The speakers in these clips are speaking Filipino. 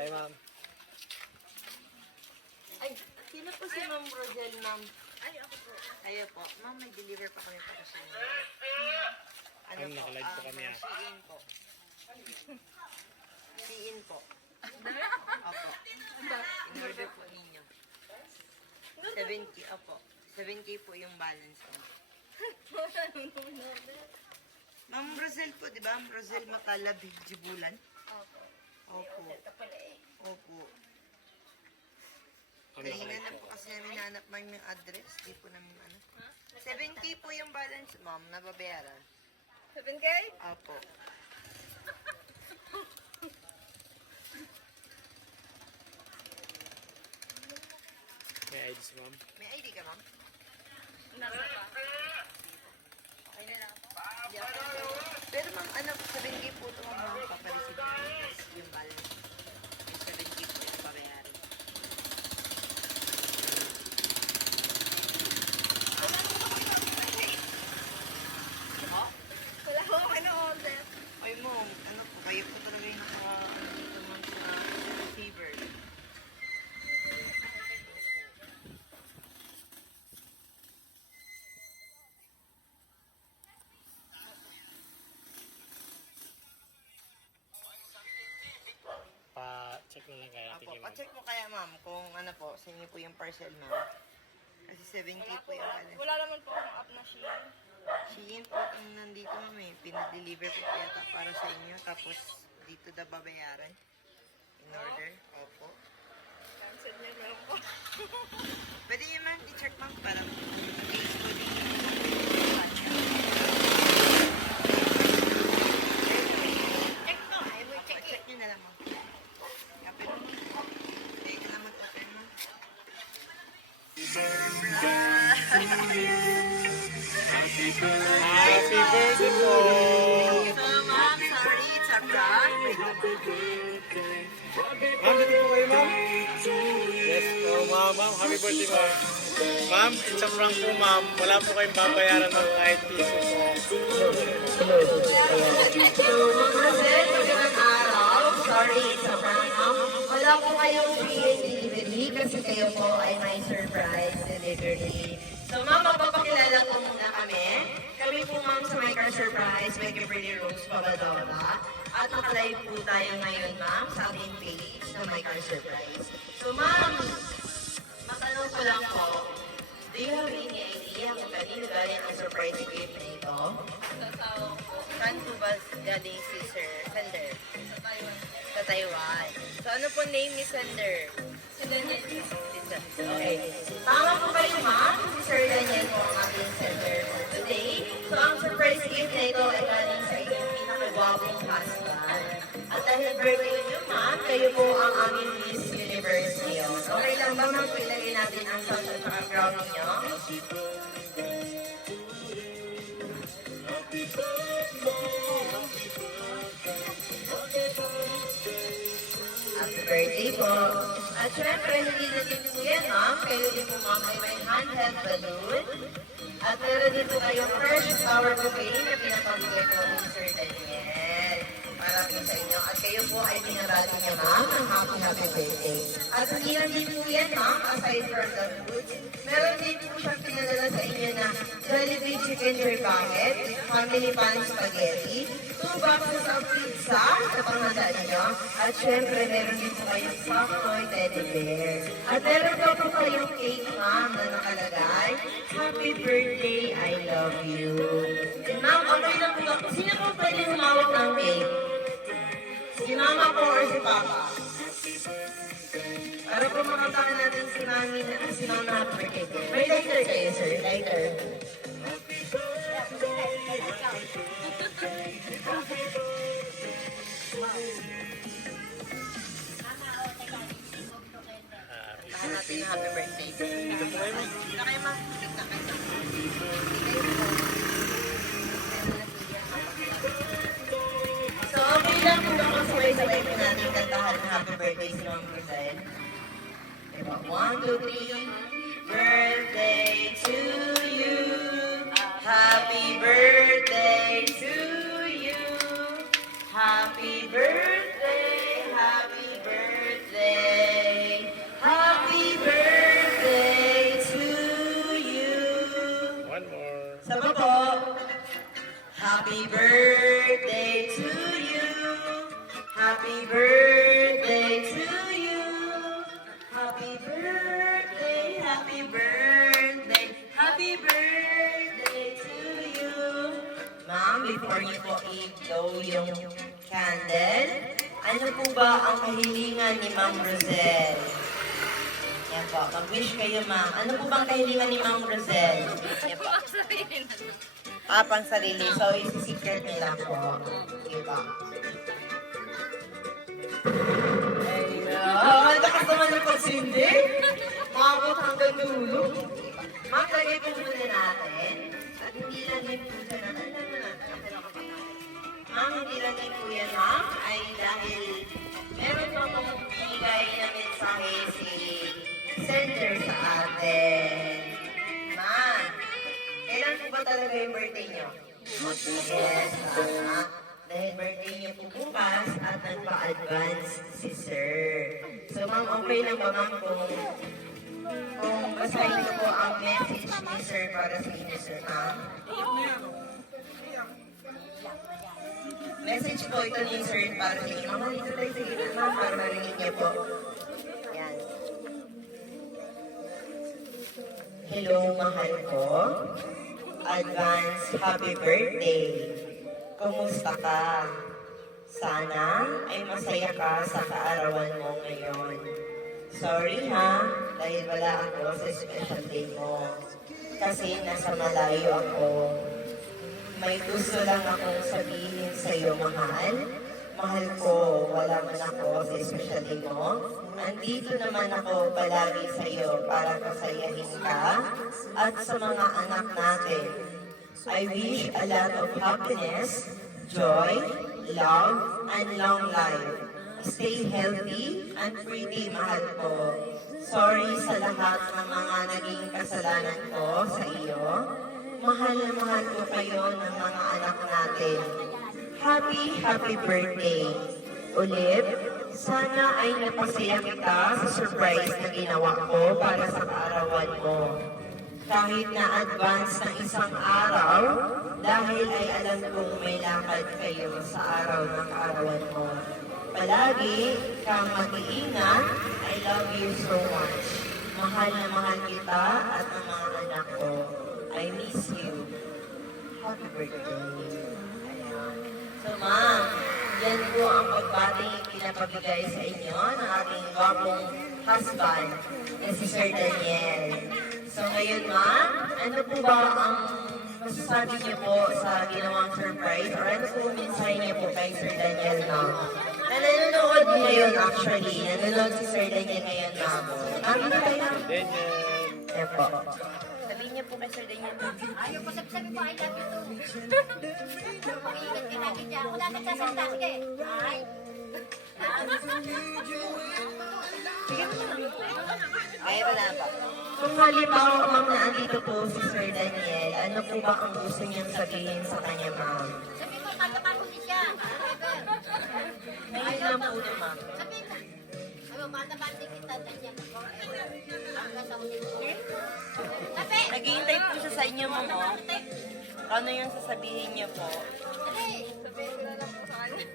Kay ma'am. Ay, sino po si Ma'am Rosel, ma'am? Ay, ako po. Ayo po. Ma'am, may deliver pa kami para sa inyo. Ano Ma'am, po? nakalive po kami, Shein po. Shein po. Opo. In-order po ninyo. 7K, opo. 7K po yung balance mo. Ma'am Rosel po, di ba? Ma'am Rosel Matalab, Jibulan. Opo. Opo. Ito pala eh. Opo. Ma'am, Kanina nakalive na po. po kasi namin hanap ma'am yung address. Di po namin ano. 7K po yung balance, ma'am, nababayaran. 7K? Opo. May ID si ma'am. May ID ka, ma'am? Nasa pa. Okay na lang po. Pero ma'am, ano, 7K po ito, ma'am, papareceive yung balance. Yung 7K po yung babayaran. Wala ko ano order. Ay, ma'am, ano po, kayo po talaga yung ano dito, ma'am, sa receiver. Pa-check na lang kaya natin Apo, kay ma'am. pa-check mo kaya, ma'am, kung ano po, sa inyo po yung parcel, ma'am. Kasi 7K po yung balance. Wala naman po akong app na Shein. Shein po ang nandito, ma'am, eh. Pinadeliver po yata para sa inyo. Tapos, dito na babayaran. In order. Opo. Cancel niya meron po. Pwede yun, ma'am, i-check, ma'am, para case ko din. Check mo. Ay, mo check Check nyo na lang, ma'am. Kapit mo. Hindi ka naman open, ma'am. Happy birthday po! So, ma'am, sorry, it's a prank. Ma'am, dito po kayo, ma'am? Yes po, ma'am. Ma'am, happy birthday, ma'am. Ma'am, it's a prank po, ma'am. Wala po kayong babayaran ng kahit piso po. Rosel, magandang araw. Sorry, it's a prank, ma'am. Wala po kayong free delivery kasi kayo po ay may surprise delivery. So, ma'am, magpapakilala po muna kami. Kami po, ma'am, sa My Car Surprise, Make Your Pretty Rose Papadora. At naka-live po tayo ngayon, ma'am, sa ating page na My Car Surprise. So, ma'am, matanong ko lang po, do you have any idea kung kanino galing ang surprise gift na ito? Sa tao ko. Saan po ba galing si Sir Sander? Sa Taiwan. Sa Taiwan. So, ano po name ni Sander? Si Daniel. Okay. Tama po kayo, ma'am. Si Sir Daniel po ang ating sender for today. So, ang surprise gift na ito ay galing sa inyong pinakagwapong husband. At dahil birthday niyo, ma'am, kayo po ang aming Miss Universe ngayon. Okay lang ba, ma'am, kung ilagay natin ang sauce at saka brown niyo? Happy birthday po. At syempre, hindi na din po yan, ma'am. Kayo din po, ma'am, ay may handheld balloon. At meron din po kayong fresh flower bouquet na pinapamigay po ni Sir Daniel. Para po sa inyo. At kayo po ay binabati niya, ma'am, ang happy birthday. At hindi lang din po yan, ma'am, aside from the food. Meron din po siyang pinadala sa inyo na Jollibee Chicken Joy Bucket, Family Pan Spaghetti, 2 boxes of pizza na panghanda ninyo. At syempre, meron din po kayong soft toy teddy bear. At meron pa po kayong cake, ma'am, na nakalagay, Happy Birthday, I love you. Ma'am, okay lang po. Sino po pwede humawak ng cake? Si mama po or si papa? Para po makatangan natin si mami na si mama happy birthday. May lighter kayo, sir. Lighter. Saan natin yung happy birthday? Dito po kayo, ma'am. Dito kayo, ma'am. Dito kayo. So, okay lang po ba kung sabay-sabay po natin kantahan ng happy birthday si Ma'am Rosel? Diba? 1, 2, 3. Birthday to you. Happy birthday to you. Happy birthday, happy birthday. Happy birthday to you. Happy birthday to you. Happy birthday, happy birthday, happy birthday to you. Ma'am, before niyo po i-blow yung candle, ano po ba ang kahilingan ni Ma'am Rosel? Yan po, mag-wish kayo ma'am. Ano po bang kahilingan ni Ma'am Rosel? Yan po. Pang sarili. So, isi-secret nila po. Diba? Ayun. Lakas naman yung pagsindi. Makabot hanggang dulo. Ma'am, lagay po muna natin. At hindi lang din po siya na. Ma'am, hindi lang din po yan, ma'am. Ay dahil meron pa pong bigay na mensahe si sender sa atin. Ma'am, kailan po ba talaga yung birthday niyo? Yes, tama. Dahil birthday niyo po bukas at nagpa-advance si sir. So ma'am, okay lang ba ma'am kung basahin niyo po ang message ni sir para sa inyo, sir, ma'am? Message po ito ni sir para sa inyo. Ma'am, dito tayo sa inyo, ma'am, para marinig niyo po. Yan. Hello, mahal ko. Advance happy birthday. Kumusta ka? Sana ay masaya ka sa kaarawan mo ngayon. Sorry ha, dahil wala ako sa special day mo. Kasi nasa malayo ako. May gusto lang akong sabihin sa'yo, mahal. Mahal ko, wala man ako sa special day mo. Andito naman ako palagi sa'yo para pasayahin ka at sa mga anak natin. I wish a lot of happiness, joy, love, and long life. Stay healthy and pretty, mahal ko. Sorry sa lahat ng mga naging kasalanan ko sa iyo. Mahal na mahal ko kayo ng mga anak natin. Happy birthday. Ulit, sana ay napasaya kita sa surprise na ginawa ko para sa kaarawan mo. Kahit na advance ng isang araw, dahil ay alam kong may lakad kayo sa araw ng kaarawan mo. Palagi kang mag-iingat. I love you so much. Mahal na mahal kita at ang mga anak ko. I miss you. Happy birthday. Ayan. So ma'am, yan po ang pagbating pinapabigay sa inyo ng ating gwapong husband na si Sir Daniel. So ngayon ma'am, ano po ba ang masasabi niyo po sa ginawang surprise or ano po mensahe niyo po kay Sir Daniel ma'am? Na nanonood ngayon actually, nanonood si Sir Daniel ngayon ma'am. Ma'am, ano kayo? Daniel. Yan po. Sabihin niyo po kay Sir Daniel ma'am. Ayaw ko sabi ko, I love you too. Pag-iingat ka lagi dyan. Wala nagsasalita. Sige. Ay. Kaya ba na ba? Kung halimbawa ma'am na andito po si Sir Daniel, ano po ba ang gusto niyang sabihin sa kanya ma'am? Sabi ko, katapan ko siya. Ngayon lang po na ma'am. Sabi ko, ano, katapan din kita dyan. Hanggang sa ulit ko. Sabi! Naghihintay po siya sa inyo ma'am. Oh. Ano yung sasabihin niyo po? Sabi! Sabihin ko na lang po sa kanya.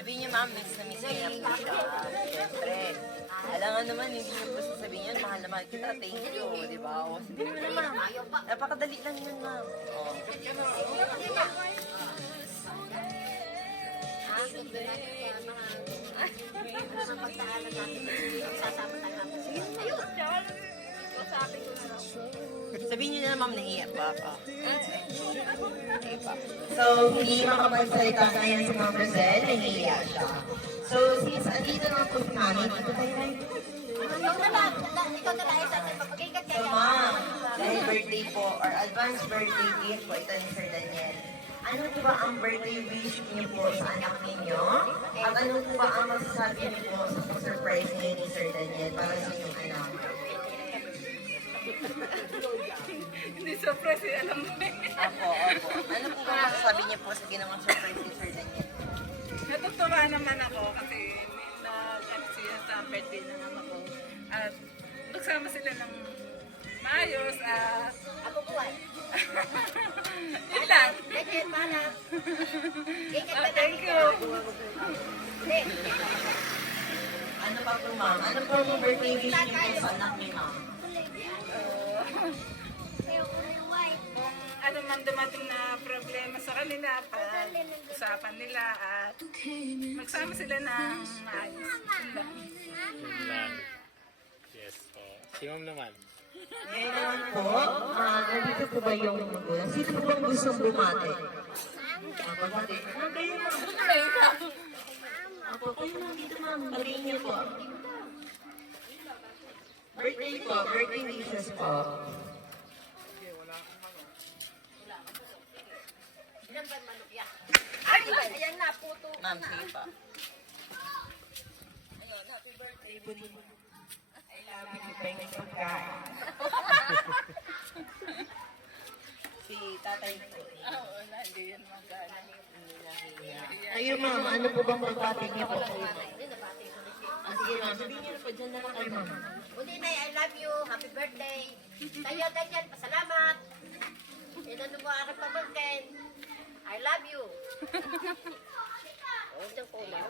Sabihin niyo ma'am, miss na po siya. Siyempre. Alam nga naman, hindi niyo po sasabihin yun, mahal na mahal kita, thank you, di ba? O, sabihin mo na ma'am. Ayaw pa. Napakadali lang yun ma'am. Oh. Pagtaalan natin, magsasama tayo. Ayun! Sabi ko na lang. Sabihin niyo na ma'am, nahiya pa ako. Okay pa. So, hindi makapagsalita ngayon si Ma'am Rosel, nahiya siya. So, since andito na po si Mami, dito tayo kayo. Ikaw na lang. Ikaw na lang. Isa sa papagaykat So, ma'am, dahil birthday po, or advance birthday gift po ito ni Sir Daniel. Ano po ba ang birthday wish niyo po sa anak ninyo? At ano po ba ang masasabi niyo po sa surprise niyo ni Sir Daniel para sa inyong anak? Hindi surprise, alam mo eh. Opo. Ano po ba masasabi niyo po sa ginawang surprise ni Sir Daniel? Natutuwa naman ako kasi may siya sa birthday na naman ako. At nagsama sila ng Maayos at Ako buhay. yun lang. Ganyan, mana. Ganyan Ah, ba thank you. Hindi. Ano pa po, ma'am? Ano po ang birthday wish niyo po sa anak ni ma'am? Kung ano man dumating na problema sa kanila, pag-usapan nila at magsama sila ng maayos. Yun lang. Yun lang. Yes po. Si ma'am naman. Ngayon naman po, nandito po ba yung magulang? Sino po bang gustong bumati? Bumati. Kayo ma'am. Apo, kayo ma'am dito ma'am. Batiin niyo po. Birthday po, birthday wishes po. Ilan ba manok yan? Ay, ayan na, puto. Ma'am, sige pa. Ayun, happy birthday, Buding. I love you. Thank you for God. Si tatay po. Oo, wala, hindi yan magana. Ayun ma'am, ano po bang magbati niyo po? Hindi, nabati ko na siya. Sige ma'am, sabihin niyo na po, dyan na lang kayo ma'am. Udinay, I love you. Happy birthday. Kayo ganyan, pasalamat. Inano mo aking pamangkin. I love you. Oh, dyan po na.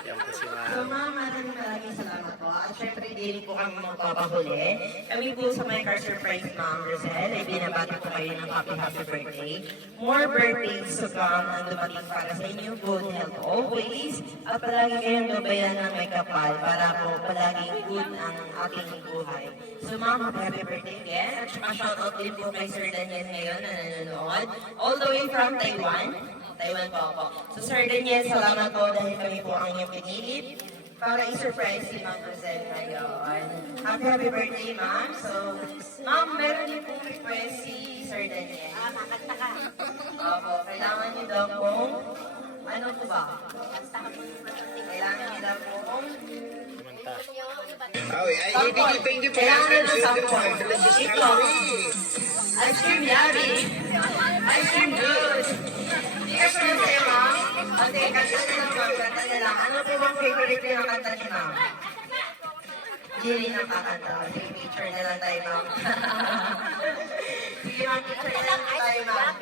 Yan po si So ma'am. ma'am, maraming salamat po. At syempre, hindi po kami magpapahuli. Kami po sa My Car Surprise, Ma'am Rosel, ay binabati po kayo ng happy birthday. More birthdays to come ang dumating para sa inyo. Good health always. At palagi kayong gabayan ng may kapal para po palaging good ang ating buhay. So ma'am, happy birthday again. At saka shoutout din po kay Sir Daniel ngayon na nanonood. All the way from Taiwan. Taiwan po ako. So Sir Daniel, salamat po dahil kami po ang inyong pinilit para i-surprise si Ma'am Rosel ngayon. Happy birthday, Ma'am. So, Ma'am, meron niyo pong request si Sir Daniel. Kakanta ka. Opo, kailangan niyo daw pong, ano po ba? Kanta ka po yung masating. Kailangan niyo daw pong, Kumanta. sample. Kailangan niyo ng sample. Ito. Ice cream yummy. Ice cream good. Ice cream sa'yo, Ma'am. Okay, kanta na lang, Ma'am. Kanta na lang. Ano po bang favorite niyo na kanta ni Ma'am? Hindi na kakanta. Sige, picture na lang tayo, Ma'am. Sige, Ma'am, picture na lang tayo, Ma'am.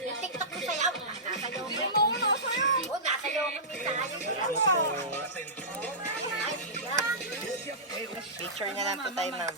Yung TikTok mo sayaw, nasayaw ko. Oo, nasayaw ko minsan. Ayun lang. Ay, yan. Picture na lang po tayo, Ma'am.